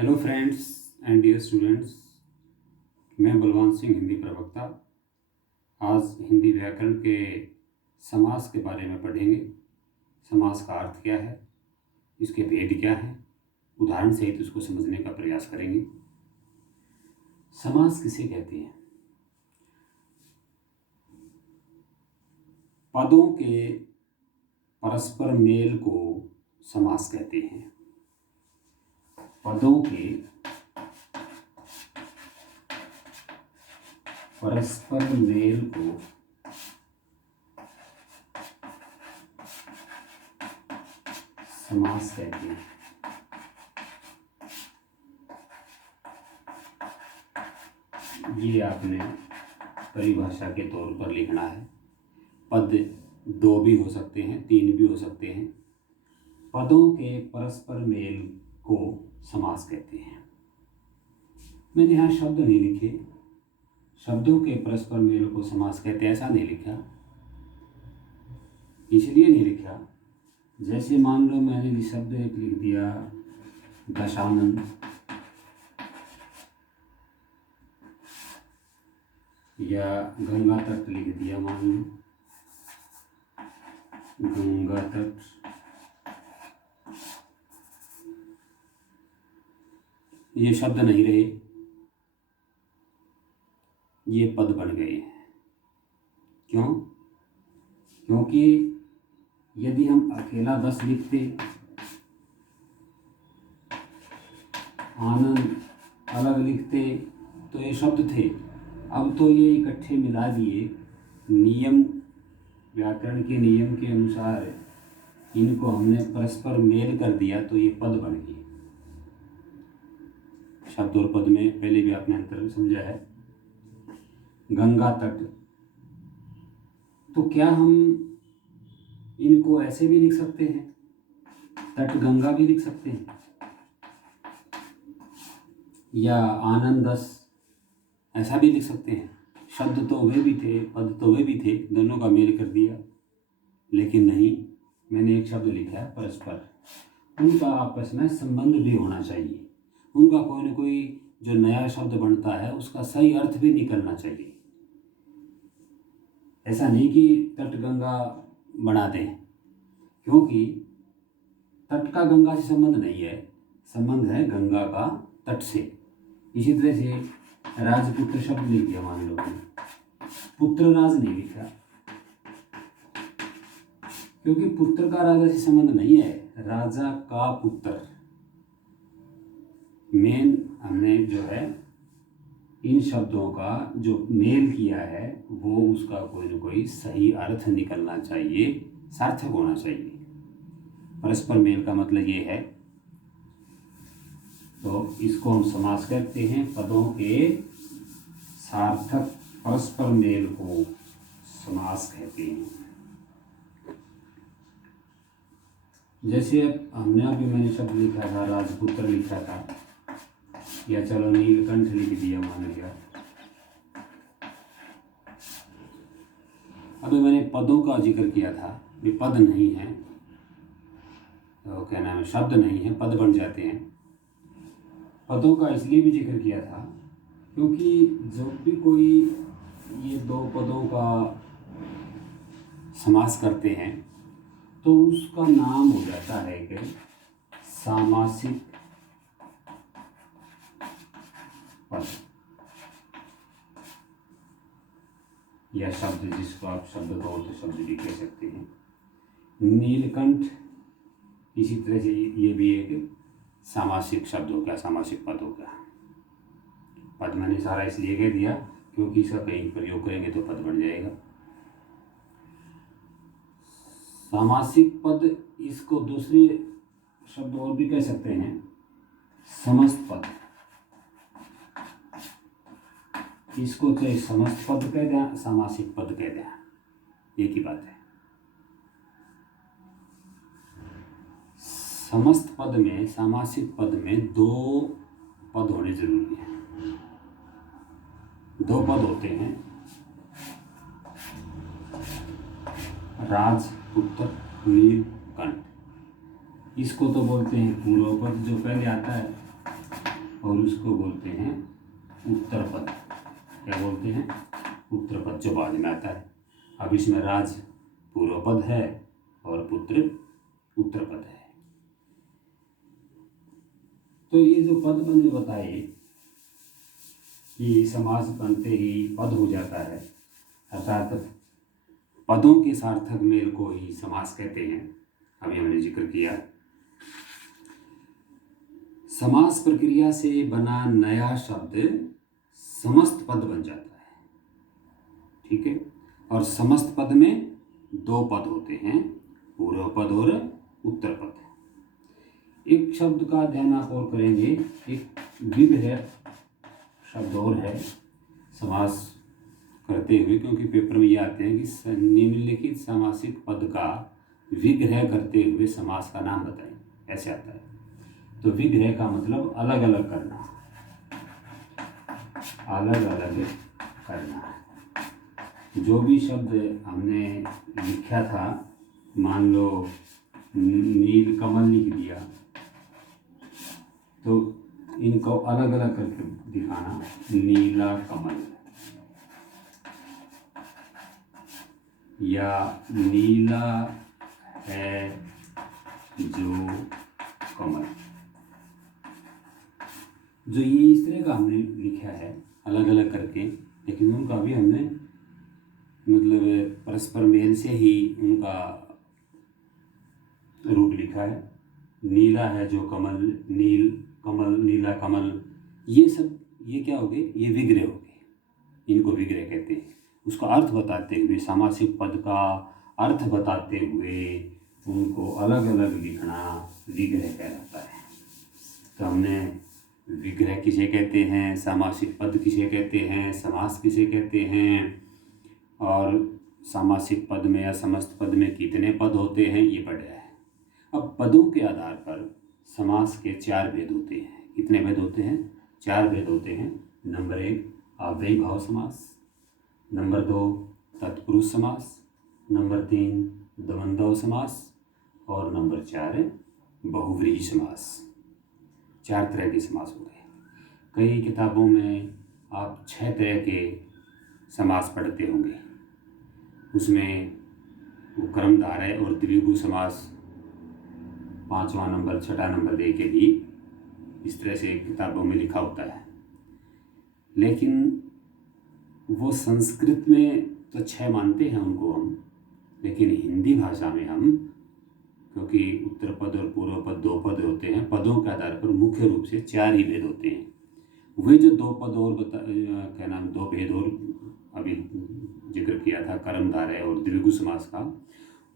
Hello friends and dear students, मैं बलवंत सिंह हिंदी प्रवक्ता आज हिंदी व्याकरण के समास के बारे में पढ़ेंगे। समास का अर्थ क्या है, इसके भेद क्या है, उदाहरण सहित इसको समझने का प्रयास करेंगे। समास किसे कहते हैं? पदों के परस्पर मेल को समास कहते हैं। पदों के परस्पर मेल को समास कहते हैं। ये आपने परिभाषा के तौर पर लिखना है। पद दो भी हो सकते हैं, तीन भी हो सकते हैं। पदों के परस्पर मेल को समास कहते हैं। मैंने यहाँ शब्द नहीं लिखे, शब्दों के परस्पर मेल को समास कहते हैं ऐसा नहीं लिखा। इसलिए नहीं लिखा, जैसे मान लो मैंने शब्द एक लिख दिया दशानन, या गंगा तट लिख दिया, मान लो गंगा तट, ये शब्द नहीं रहे, ये पद बन गए हैं। क्यों? क्योंकि यदि हम अकेला 10 लिखते, आनंद अलग लिखते तो ये शब्द थे। अब तो ये इकट्ठे मिला दिए, नियम व्याकरण के नियम के अनुसार इनको हमने परस्पर मेल कर दिया तो ये पद बन गए। शब्द और पद में पहले भी आपने अंतर समझा है। गंगा तट, तो क्या हम इनको ऐसे भी लिख सकते हैं, तट गंगा भी लिख सकते हैं, या आनंदस ऐसा भी लिख सकते हैं। शब्द तो वे भी थे, पद तो वे भी थे, दोनों का मेल कर दिया। लेकिन नहीं, मैंने एक शब्द लिखा है परस्पर, उनका आपस में संबंध भी होना चाहिए। उनका कोई न कोई जो नया शब्द बनता है उसका सही अर्थ भी निकलना चाहिए। ऐसा नहीं कि तट गंगा बना दें, क्योंकि तट का गंगा से संबंध नहीं है, संबंध है गंगा का तट से। इसी तरह से राजपुत्र शब्द लिख दिया, मान लो पुत्र राज नहीं लिखा, क्योंकि पुत्र का राजा से संबंध नहीं है, राजा का पुत्र। मेन हमने जो है इन शब्दों का जो मेल किया है वो उसका कोई न कोई सही अर्थ निकलना चाहिए, सार्थक होना चाहिए। परस्पर मेल का मतलब ये है, तो इसको हम समास कहते हैं। पदों के सार्थक परस्पर मेल को समास कहते हैं। जैसे हमने अभी मैंने शब्द लिखा था राजपुत्र लिखा था, या चलो नीलकंठ लिख दिया मान लिया। अभी मैंने पदों का जिक्र किया था, ये पद नहीं है, तो क्या नाम है, शब्द नहीं है, पद बन जाते हैं। पदों का इसलिए भी जिक्र किया था क्योंकि जब भी कोई ये दो पदों का समास करते हैं तो उसका नाम हो जाता है कि सामासिक पद, या शब्द, जिसको आप शब्द कहो तो शब्द भी कह सकते हैं। नीलकंठ इसी तरह से ये भी एक सामासिक शब्द हो गया, सामासिक पद हो गया। पद मैंने सारा इसलिए कह दिया क्योंकि इसका कहीं प्रयोग करेंगे तो पद बन जाएगा। सामासिक पद, इसको दूसरे शब्द और भी कह सकते हैं, समस्त पद। इसको चाहे समस्त पद कह दें, सामासिक पद कह दें, एक ही बात है। समस्त पद में, सामासिक पद में दो पद होने जरूरी हैं। दो पद होते हैं, राजपुत्र नीलकंठ। इसको तो बोलते हैं पूर्व पद, जो पहले आता है और उसको बोलते हैं उत्तर पद। क्या बोलते हैं? उत्तर पद, जो बाद में आता है। अब इसमें राज पूर्व पद है और पुत्र उत्तर पद है। तो ये जो पद मैंने बताए कि समास बनते ही पद हो जाता है, अर्थात पदों के सार्थक मेल को ही समास कहते हैं। अभी हमने जिक्र किया। समास प्रक्रिया से बना नया शब्द समस्त पद बन जाता है। ठीक है। और समस्त पद में दो पद होते हैं, पूर्व पद और उत्तर पद। एक शब्द का ध्यान आप और करेंगे, एक विग्रह शब्द और है समास करते हुए, क्योंकि पेपर में ये आते हैं कि निम्नलिखित समासिक पद का विग्रह करते हुए समास का नाम बताएं, ऐसे आता है। तो विग्रह का मतलब अलग अलग करना, अलग अलग करना। जो भी शब्द हमने लिखा था, मान लो नील कमल लिख दिया, तो इनको अलग अलग करके दिखाना। नीला कमल या नीला है जो कमल, जो ये इस तरह का हमने लिखा है अलग अलग करके, लेकिन उनका भी हमने मतलब परस्पर मेल से ही उनका रूप लिखा है। नीला है जो कमल, नील कमल, नीला कमल, ये सब ये क्या हो गए? ये विग्रह हो गए। इनको विग्रह कहते हैं। उसका अर्थ बताते हुए, सामासिक पद का अर्थ बताते हुए उनको अलग अलग लिखना विग्रह कहलाता है। तो हमने विग्रह किसे कहते हैं, सामासिक पद किसे कहते हैं, समास किसे कहते हैं, और सामासिक पद में या समस्त पद में कितने पद होते हैं, ये पढ़ा है। अब पदों के आधार पर समास के चार भेद होते हैं। कितने भेद होते हैं? चार भेद होते हैं। नंबर 1 अव्ययी भाव समास, नंबर 2 तत्पुरुष समास, नंबर 3 द्वंद्व समास, और नंबर 4 बहुव्रीहि समास। चार तरह के समास हो गए। कई किताबों में आप 6 तरह के समास पढ़ते होंगे। उसमें वो क्रमधारय और द्विगु समास 5वां नंबर 6वां नंबर दे के भी इस तरह से किताबों में लिखा होता है। लेकिन वो संस्कृत में तो 6 मानते हैं उनको हम, लेकिन हिंदी भाषा में हम, क्योंकि उत्तर पद और पूर्व पद 2 पद होते हैं, पदों के आधार पर मुख्य रूप से 4 ही भेद होते हैं। वे जो 2 पद और क्या नाम 2 भेद और अभी जिक्र किया था, कर्मधारय और द्विगु समास का,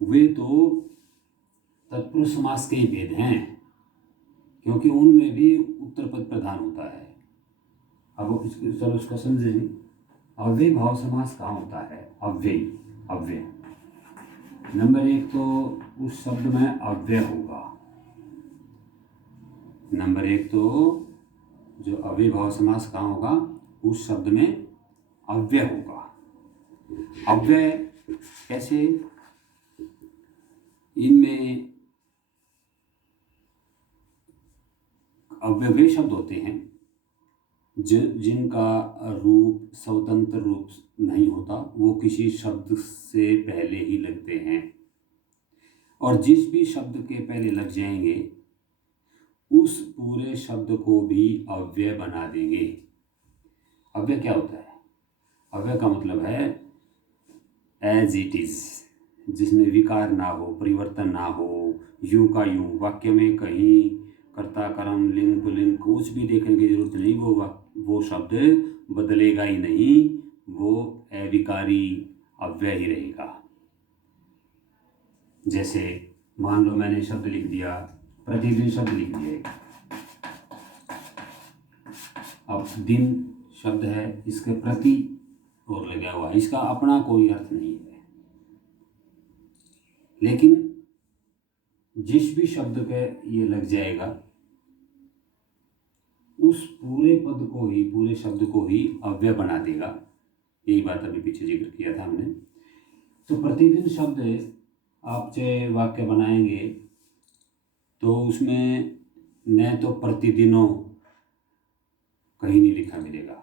वे तो तत्पुरुष समास के ही भेद हैं, क्योंकि उनमें भी उत्तर पद प्रधान होता है। अब चलो उसको समझें। अव्ययी भाव समास कहाँ होता है? अव्ययी, अव्यय। नंबर 1 तो उस शब्द में अव्यय होगा। नंबर 1 तो जो अव्ययी भाव समास कहाँ होगा? उस शब्द में अव्यय होगा। अव्यय कैसे? इनमें अव्यय वे शब्द होते हैं जिनका रूप स्वतंत्र रूप नहीं होता, वो किसी शब्द से पहले ही लगते हैं, और जिस भी शब्द के पहले लग जाएंगे उस पूरे शब्द को भी अव्यय बना देंगे। अव्यय क्या होता है? अव्यय का मतलब है एज इट इज, जिसमें विकार ना हो, परिवर्तन ना हो, यूं का यूं। वाक्य में कहीं कर्ता कर्म लिंग पुल्लिंग कुछ भी देखने की जरूरत नहीं, वो शब्द बदलेगा ही नहीं, वो अविकारी अव्यय ही रहेगा। जैसे मान लो मैंने शब्द लिख दिया, प्रतिदिन शब्द लिख दिया। अब दिन शब्द है, इसके प्रति और लगा हुआ, इसका अपना कोई अर्थ नहीं है, लेकिन जिस भी शब्द के ये लग जाएगा उस पूरे पद को ही, पूरे शब्द को ही अव्यय बना देगा। यही बात अभी पीछे जिक्र किया था हमने। तो प्रतिदिन शब्द आप चाहे वाक्य बनाएंगे तो उसमें न तो प्रतिदिनों कहीं नहीं लिखा मिलेगा,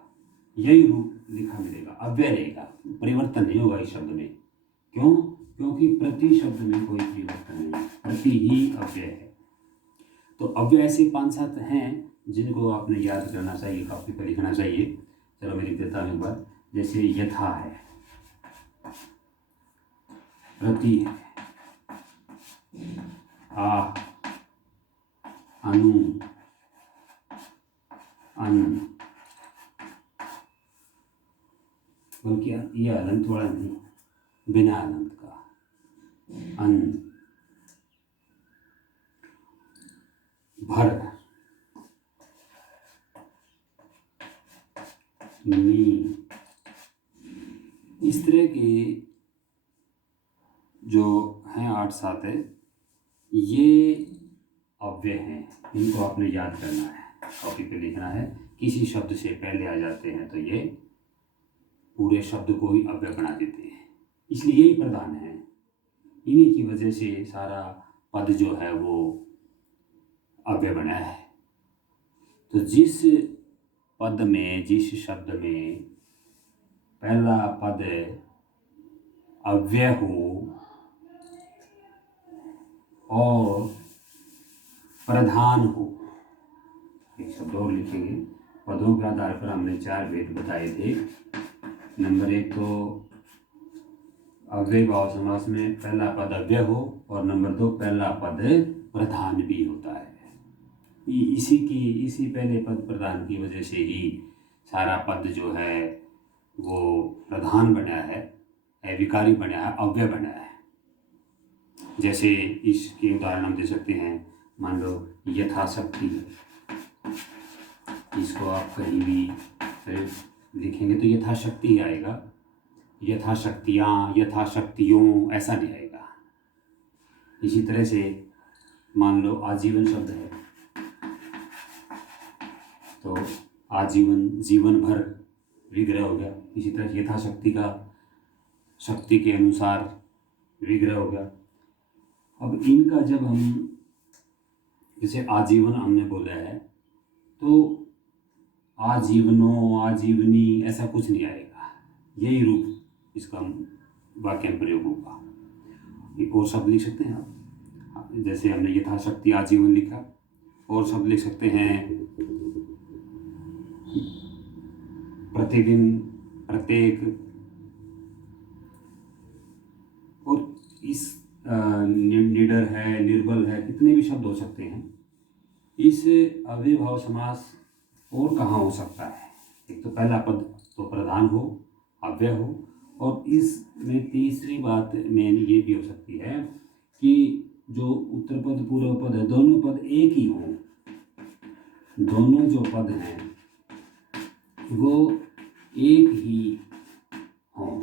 यही रूप लिखा मिलेगा, अव्यय रहेगा, परिवर्तन नहीं होगा इस शब्द में। क्यों? क्योंकि प्रति शब्द में कोई परिवर्तन नहीं है, प्रति ही अव्यय है। तो अव्यय ऐसे 5-7 हैं जिनको आपने याद करना चाहिए, कॉपी पर लिखना चाहिए। चलो मैं लिख देता हूँ एक बार। जैसे यथा है, प्रति है, आ, अनु, अन, बल्कि ये अलंत वाला नहीं, बिना अलंत का, अन, भर, नी, इस तरह के जो हैं 8-7 है, ये अव्यय हैं, इनको आपने याद करना है, कॉपी पे लिखना है। किसी शब्द से पहले आ जाते हैं तो ये पूरे शब्द को ही अव्यय बना देते हैं, इसलिए यही प्रधान है। इन्हीं की वजह से सारा पद जो है वो अव्यय बना है। तो जिस पद में, जिस शब्द में पहला पद अव्यय हो और प्रधान हो, एक शब्द और लिखेंगे। पदों के आधार पर हमने 4 भेद बताए थे। नंबर 1 तो अव्यय भाव समास में पहला पद अव्यय हो, और नंबर 2 पहला पद प्रधान भी होता है। इसी पहले पद प्रधान की वजह से ही सारा पद जो है वो प्रधान बना है, विकारी बना है, अव्यय बना है। जैसे इसके उदाहरण हम दे सकते हैं। मान लो यथाशक्ति, इसको आप कहीं भी लिखेंगे तो यथाशक्ति आएगा, यथाशक्तियाँ, यथाशक्तियों ऐसा नहीं आएगा। इसी तरह से मान लो आजीवन शब्द है, तो आजीवन, जीवन भर विग्रह हो गया। इसी तरह यथाशक्ति का शक्ति के अनुसार विग्रह हो गया। अब इनका जब हम जैसे आजीवन हमने बोला है तो आजीवनो, आजीवनी ऐसा कुछ नहीं आएगा, यही रूप इसका वाक्य में प्रयोग होगा। एक और शब्द लिख सकते हैं आप, जैसे हमने यथाशक्ति आजीवन लिखा, और शब्द लिख सकते हैं प्रतिदिन, प्रत्येक, और इस निडर है, निर्बल है, कितने भी शब्द हो सकते हैं। इस अव्ययभाव समास और कहाँ हो सकता है? एक तो पहला पद तो प्रधान हो, अव्यय हो, और इसमें तीसरी बात में ये भी हो सकती है कि जो उत्तर पद पूर्व पद है, दोनों पद एक ही हों, दोनों जो पद हैं वो एक ही हों।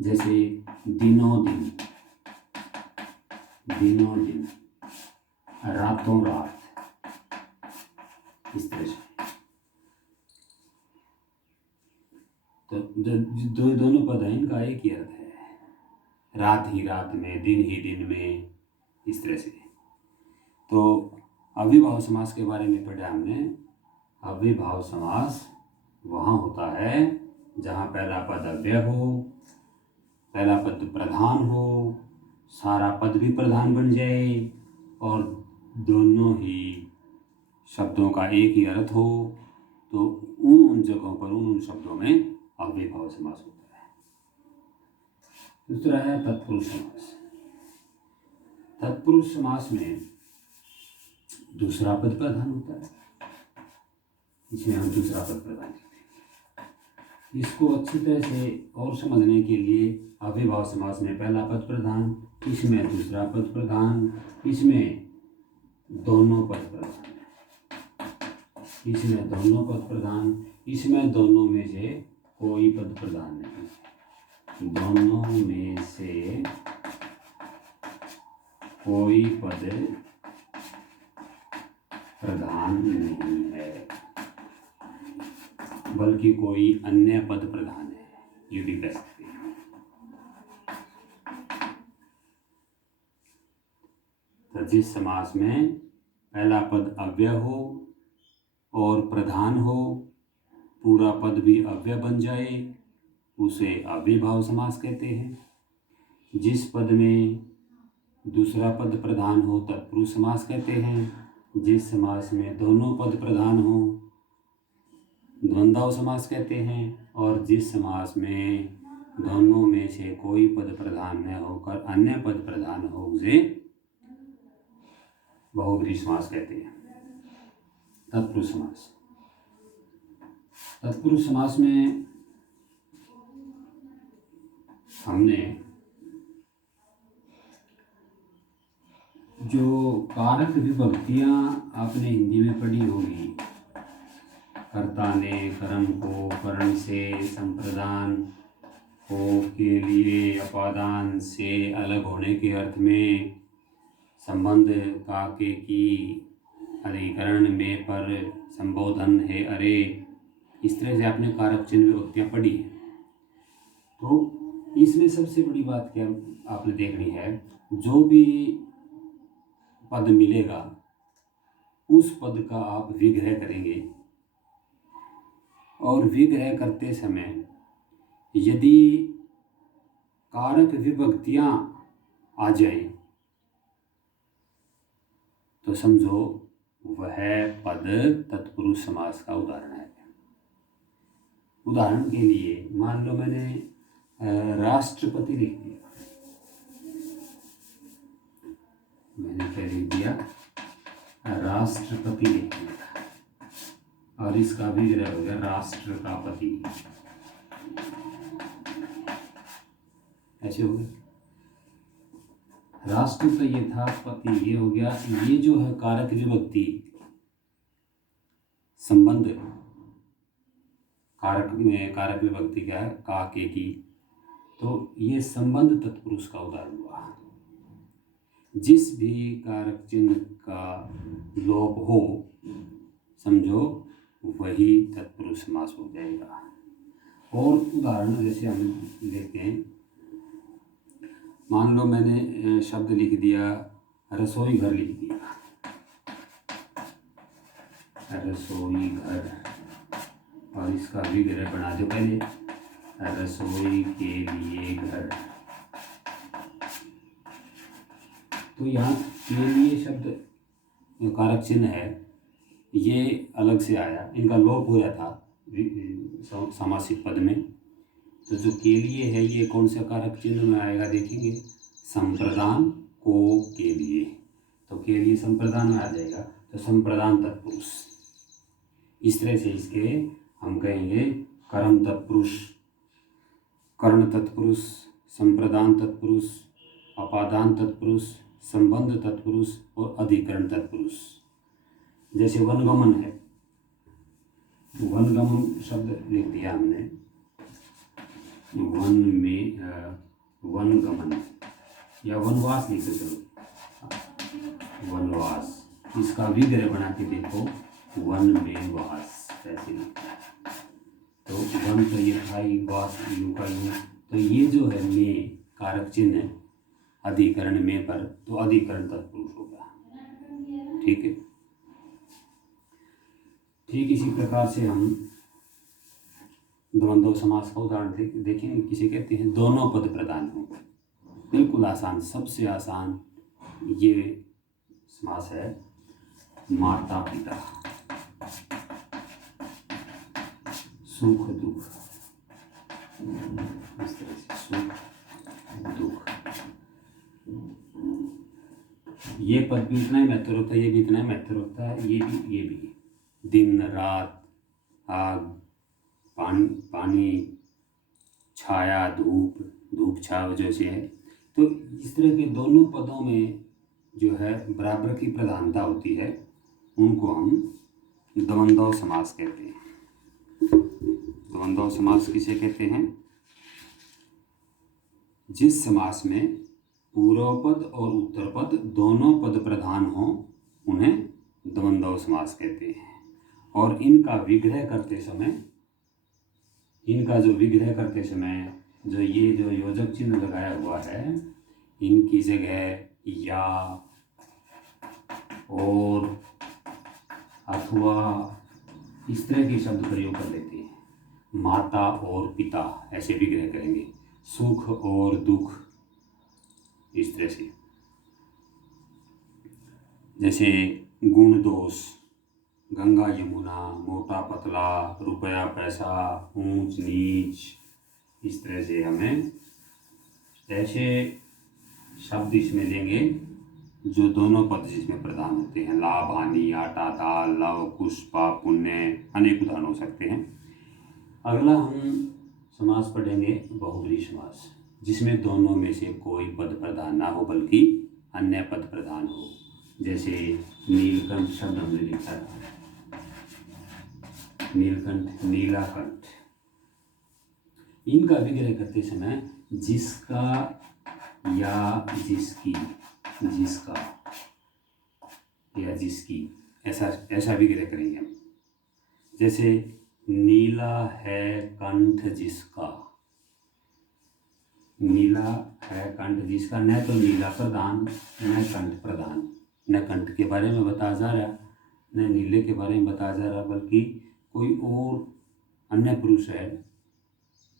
जैसे दिनों दिन, दिनों दिन, रातों रात, इस तरह से। तो जो दोनों पद हैं इनका एक ही अर्थ है, रात ही रात में, दिन ही दिन में, इस तरह से। तो अव्ययभाव समास के बारे में पढ़ा हमने। अव्ययभाव समास वहाँ होता है जहाँ पहला पद अव्यय हो, पहला पद प्रधान हो, सारा पद भी प्रधान बन जाए, और दोनों ही शब्दों का एक ही अर्थ हो। तो उन जगहों पर, उन शब्दों में अव्ययभाव समास होता है। दूसरा है तत्पुरुष समास। तत्पुरुष समास में दूसरा पद प्रधान होता है, इसमें हम दूसरा पद प्रधान करते हैं। इसको अच्छी तरह से और समझने के लिए अव्ययभाव समास में पहला पद प्रधान, इसमें दूसरा पद प्रधान, इसमें दोनों पद प्रधान, इसमें दोनों पद प्रधान, इसमें दोनों में से कोई पद प्रधान नहीं, दोनों में से कोई पद प्रधान नहीं है, बल्कि कोई अन्य पद प्रधान है, ये भी कह सकते हैं। तो जिस समास में पहला पद अव्यय हो और प्रधान हो, पूरा पद भी अव्यय बन जाए उसे अव्ययभाव समास कहते हैं। जिस पद में दूसरा पद प्रधान हो तत्पुरुष समास कहते हैं। जिस समास में दोनों पद प्रधान हो द्वंद्व समास कहते हैं। और जिस समास में दोनों में से कोई पद प्रधान न होकर अन्य पद प्रधान हो उसे बहुब्रीहि समास कहते हैं। तत्पुरुष समास। तत्पुरुष समास में हमने जो कारक विभक्तियां आपने हिंदी में पढ़ी होगी, कर्ता ने, कर्म को, करण से, संप्रदान को, के लिए, अपादान से अलग होने के अर्थ में, संबंध का, के, की, अधिकरण में, पर, संबोधन है, अरे, इस तरह से आपने कारक चिन्ह विभक्तियां पढ़ी हैं। तो इसमें सबसे बड़ी बात क्या आपने देखनी है, जो भी पद मिलेगा उस पद का आप विग्रह करेंगे और विग्रह करते समय यदि कारक विभक्तियां आ जाए तो समझो वह पद तत्पुरुष समास का उदाहरण है। उदाहरण के लिए मान लो मैंने राष्ट्रपति लिख दिया, मैंने क्या लिख दिया, राष्ट्रपति लिख दिया और इसका विग्रह हो गया राष्ट्र का पति, ऐसे हो गया। राष्ट्र तो ये था, पति ये हो गया। ये जो है कारक विभक्ति संबंध, कारक विभक्ति क्या है, का, के, की, तो ये संबंध तत्पुरुष का उदाहरण हुआ। जिस भी कारक चिन्ह का लोप हो समझो वही तत्पुरुष समास हो जाएगा। और उदाहरण जैसे हम लेते हैं, मान लो मैंने शब्द लिख दिया रसोई घर, लिख दिया रसोई घर और इसका विग्रह बना दो पहले, रसोई के लिए घर। तो यहाँ के लिए शब्द जो कारक चिन्ह है ये अलग से आया, इनका लोप हो जाता सामासिक पद में। तो जो के लिए है ये कौन सा कारक चिन्ह में आएगा देखेंगे, संप्रदान को, के लिए। तो के लिए संप्रदान में आ जाएगा, तो संप्रदान तत्पुरुष। इस तरह से इसके हम कहेंगे कर्म तत्पुरुष, कर्ण तत्पुरुष, संप्रदान तत्पुरुष, अपादान तत्पुरुष, संबंध तत्पुरुष और अधिकरण तत्पुरुष। जैसे वनगमन है, वनगमन शब्द लिख दिया हमने, वन में वनगमन या वनवास लिख दो, चलो वनवास, इसका विग्रह बना के देखो वन में वास, ऐसे तो वन तो ये था ही, वास यू का यू, तो ये जो है में कारक चिन्ह अधिकरण में पर, तो अधिकरण तत्पुरुष होगा। ठीक है। ठीक इसी प्रकार से हम द्वंद्व समास का उदाहरण देखेंगे। किसे कहते हैं, दोनों पद प्रधान हो। बिल्कुल आसान, सबसे आसान ये समास है माता पिता, सुख दुख, इस तरह से सुख दुख। ये पद भी इतना ही महत्व रखता है, ये भी इतना ही महत्व रखता है, ये भी दिन रात, आग पानी, छाया धूप छाव जैसे है। तो इस तरह के दोनों पदों में जो है बराबर की प्रधानता होती है, उनको हम द्वंद्व समास कहते हैं। द्वंद्व समास किसे कहते हैं, जिस समास में पूर्व पद और उत्तर पद दोनों पद प्रधान हो उन्हें द्वंद्व समास कहते हैं। और इनका विग्रह करते समय, जो ये जो योजक चिन्ह लगाया हुआ है, इनकी जगह या, और, अथवा, इस तरह के शब्द प्रयोग कर लेते हैं। माता और पिता ऐसे विग्रह करेंगे। सुख और दुख, इस तरह से। जैसे गुण दोष, गंगा यमुना, मोटा पतला, रुपया पैसा, ऊंच नीच, इस तरह से हमें ऐसे शब्द इसमें लेंगे जो दोनों पद जिसमें प्रधान होते हैं। लाभ, हानि, आटा, दाल, लव, कुश, पाप, पुण्य, अनेक उदाहरण हो सकते हैं। अगला हम समास पढ़ेंगे बहुब्रीहि समास, जिसमें दोनों में से कोई पद प्रधान ना हो बल्कि अन्य पद प्रधान हो। जैसे नीलकंठ शब्द हमने लिखा था, नीलकंठ, नीलाकंठ। इनका विग्रह करते समय जिसका या जिसकी, जिसका या जिसकी, ऐसा विग्रह करेंगे हम। जैसे नीला है कंठ जिसका, नीला है कंठ जिसका, न तो नीला प्रधान न कंठ प्रधान, न कंठ के बारे में बताया जा रहा न नीले के बारे में बताया जा रहा, बल्कि कोई और अन्य पुरुष है,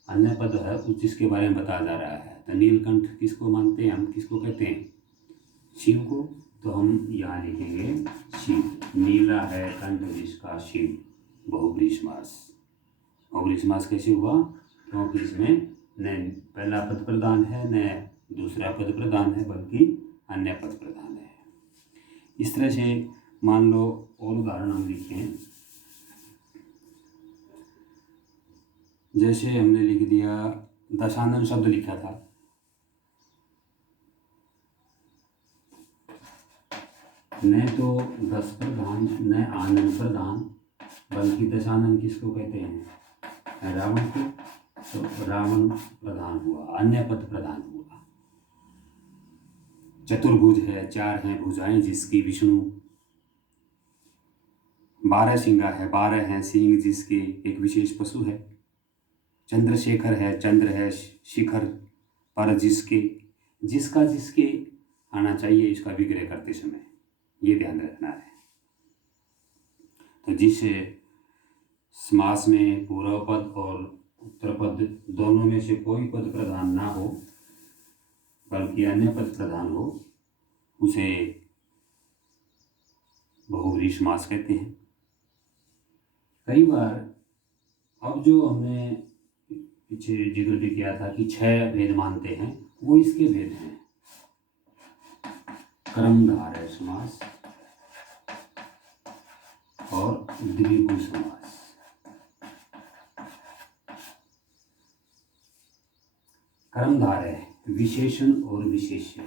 अन्य पद है जिसके बारे में बताया जा रहा है। तो नीलकंठ किसको मानते हैं हम, किसको कहते हैं? शिव को। तो हम यहाँ लिखेंगे शिव। नीला है कंठ जिसका शिव, बहुब्रीहि समास। बहुब्रीहि समास कैसे हुआ? क्योंकि इसमें न पहला पद प्रधान है न दूसरा पद प्रधान है, बल्कि अन्य पद प्रधान है। इस तरह से मान लो और उदाहरण हम लिखें। जैसे हमने लिख दिया, दशानन शब्द लिखा था, न तो दस प्रधान न आनंद प्रधान, बल्कि दशानन किसको कहते हैं? रावण को। तो रावण प्रधान हुआ, अन्य पद प्रधान हुआ। चतुर्भुज है, चार हैं भुजाएं जिसकी विष्णु। 12 सिंगा है, 12 हैं सिंग जिसके, एक विशेष पशु है। चंद्रशेखर है, चंद्र है शिखर पर जिसके, जिसका जिसके आना चाहिए इसका विग्रह करते समय, ये ध्यान रखना है। तो जिस समास में पूर्व पद और उत्तर पद दोनों में से कोई पद प्रधान ना हो बल्कि अन्य पद प्रधान हो, उसे बहुब्रीहि समास कहते हैं। कई बार अब जो हमने पीछे जिक्र भी किया था कि 6 भेद मानते हैं, वो इसके भेद हैं। कर्मधारय समास और द्विगु समास। कर्मधारय विशेषण और विशेष्य,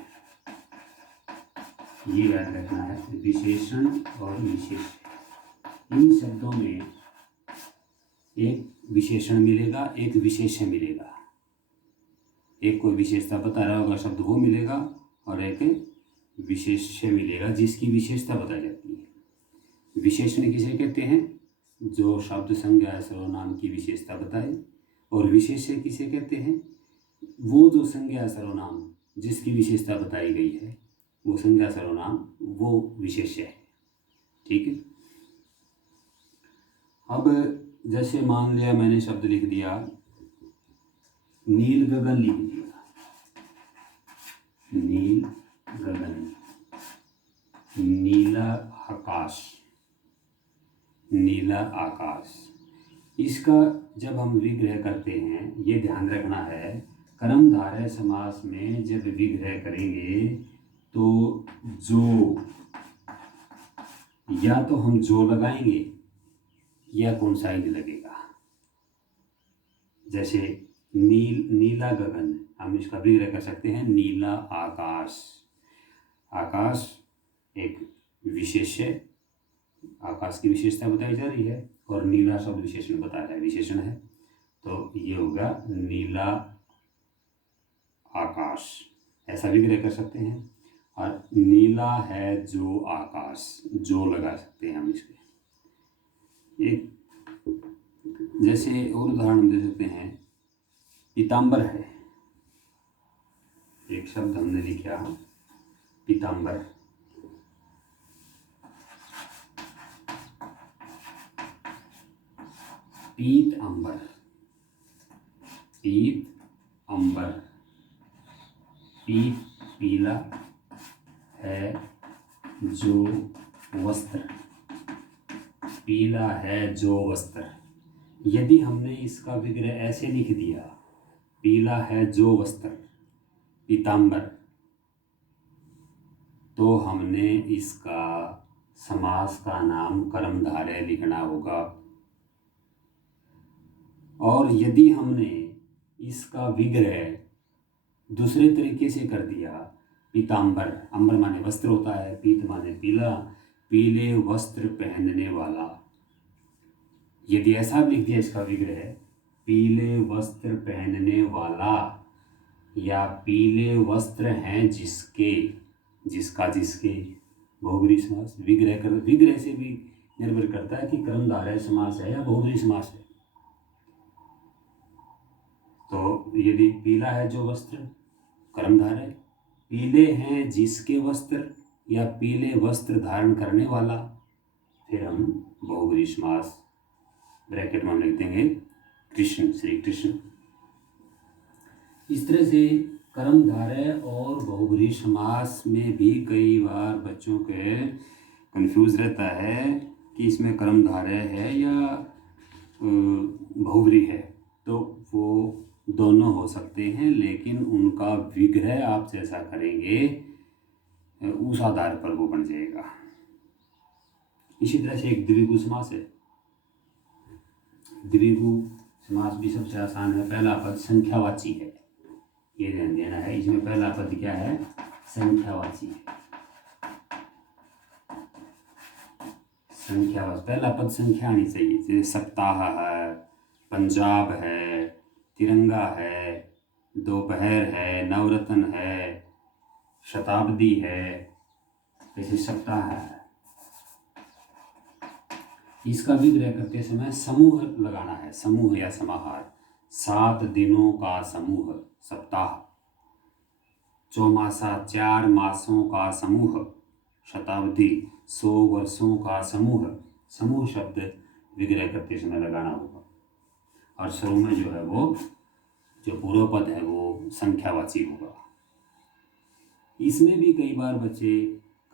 ये याद रखना है, विशेषण और विशेष्य। इन शब्दों में एक विशेषण मिलेगा, एक विशेष्य मिलेगा। एक कोई विशेषता बता रहा होगा शब्द वो मिलेगा, और एक विशेष्य मिलेगा जिसकी विशेषता बताई जाती है। विशेषण किसे कहते हैं? जो शब्द संज्ञा सर्वनाम की विशेषता बताए। और विशेष्य किसे कहते हैं? वो जो संज्ञा सर्वनाम जिसकी विशेषता बताई गई है, वो संज्ञा सर्वनाम वो विशेष्य है। ठीक है। अब जैसे मान लिया मैंने शब्द लिख दिया, नील गगन लिख दिया, नील गगन, नीला आकाश, नीला आकाश। इसका जब हम विग्रह करते हैं, ये ध्यान रखना है, कर्मधारय समास में जब विग्रह करेंगे तो जो, या तो हम जो लगाएंगे या कौन सा ही लगेगा। जैसे नीला गगन, हम इसका विग्रह कर सकते हैं नीला आकाश। आकाश एक विशेष्य, आकाश की विशेषता बताई जा रही है, और नीला शब्द विशेषण बता रहा है, विशेषण है। तो ये होगा नीला आकाश, ऐसा विग्रह कर सकते हैं। और नीला है जो आकाश, जो लगा सकते हैं हम इसके। एक जैसे और उदाहरण हम दे सकते हैं, पीताम्बर है, एक शब्द हमने लिखा पीताम्बर। पीत अंबर, पीत अंबर, पीत पीला है जो वस्त्र, पीला है जो वस्त्र। यदि हमने इसका विग्रह ऐसे लिख दिया, पीला है जो वस्त्र पीतांबर, तो हमने इसका समास का नाम कर्मधारय लिखना होगा। और यदि हमने इसका विग्रह दूसरे तरीके से कर दिया, पीतांबर, अंबर माने वस्त्र होता है, पीत माने पीला, पीले वस्त्र पहनने वाला। यदि ऐसा लिख दिया इसका विग्रह, पीले वस्त्र पहनने वाला, या पीले वस्त्र हैं जिसके, जिसका, जिसके, बहुब्रीहि समास। विग्रह से भी निर्भर करता है कि कर्मधारय समास है या बहुब्रीहि समास है। तो यदि पीला है जो वस्त्र कर्मधारय, पीले हैं जिसके वस्त्र या पीले वस्त्र धारण करने वाला, फिर हम बहुब्रीहि समास ब्रैकेट में लिख देंगे कृष्ण, श्री कृष्ण। इस तरह से कर्मधारय और बहुब्रीहि समास में भी कई बार बच्चों के कंफ्यूज रहता है कि इसमें कर्मधारय है या बहुब्रीहि है। तो वो दोनों हो सकते हैं, लेकिन उनका विग्रह आप जैसा करेंगे उस आधार पर वो बन जाएगा। इसी तरह से एक द्विगु समास है। द्विगु समास भी सबसे आसान है। पहला पद संख्यावाची है, ये ध्यान देना है। इसमें पहला पद क्या है? संख्यावाची है। संख्यावाची, पहला पद संख्या आनी चाहिए। जैसे सप्ताह है, पंजाब है, तिरंगा है, दोपहर है, नवरत्न है, शताब्दी है, जैसे सप्ताह है। इसका विग्रह करते समय समूह लगाना है, समूह या समाहार। 7 दिनों का समूह सप्ताह, चौमासा 4 मासों का समूह, शताब्दी 100 वर्षों का समूह। समूह शब्द विग्रह करते समय लगाना होगा। और शुरू में जो है वो जो पूर्व पद है वो संख्यावाची होगा। इसमें भी कई बार बच्चे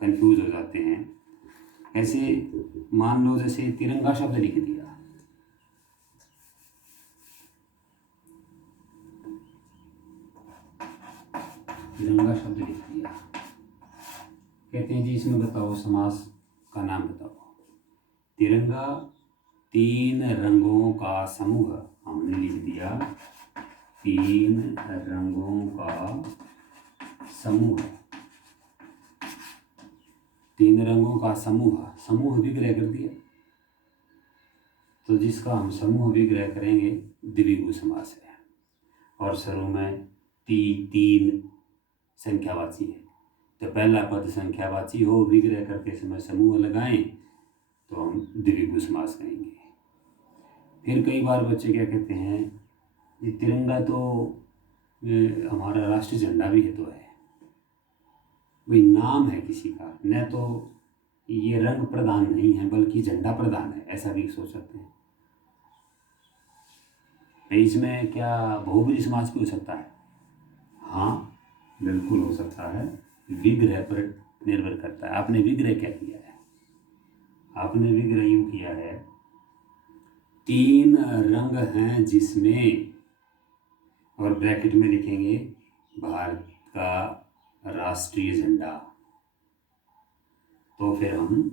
कंफ्यूज हो जाते हैं। ऐसे मान लो जैसे तिरंगा शब्द लिख दिया, तिरंगा शब्द लिख दिया, कहते हैं जी इसमें बताओ समास का नाम बताओ। तिरंगा 3 रंगों का समूह, हमने लिख दिया 3 रंगों का समूह। 3 रंगों का समूह, समूह विग्रह कर दिया। तो जिसका हम समूह विग्रह करेंगे द्विगु समास है। और शुरू में 3 संख्यावाची है। तो पहला पद संख्यावाची हो, विग्रह करते समय समूह लगाएं तो हम द्विगु समास करेंगे। फिर कई बार बच्चे क्या कहते हैं, ये तिरंगा तो हमारा राष्ट्रीय झंडा भी है, तो है वही नाम है किसी का, न तो ये रंग प्रधान नहीं है बल्कि झंडा प्रधान है, ऐसा भी सोच सकते हैं। इसमें क्या बहुब्रीहि समास भी हो सकता है? हाँ, बिल्कुल हो सकता है। विग्रह पर निर्भर करता है। आपने विग्रह क्या किया है? आपने विग्रह यूं किया है, 3 रंग हैं जिसमें, और ब्रैकेट में लिखेंगे भारत का राष्ट्रीय झंडा। तो फिर हम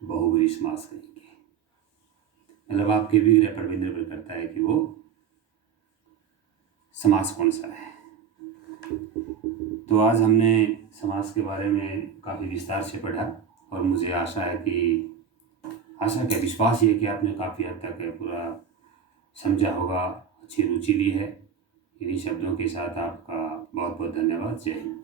बहुब्रीहि समास करेंगे। मतलब आपके विग्रह पर भी निर्भर करता है कि वो समास कौन सा है। तो आज हमने समास के बारे में काफ़ी विस्तार से पढ़ा, और मुझे आशा है कि, आशा क्या विश्वास ये है कि आपने काफ़ी हद तक पूरा समझा होगा, अच्छी रुचि ली है। इन्हीं शब्दों के साथ आपका बहुत बहुत धन्यवाद। जय हिंद।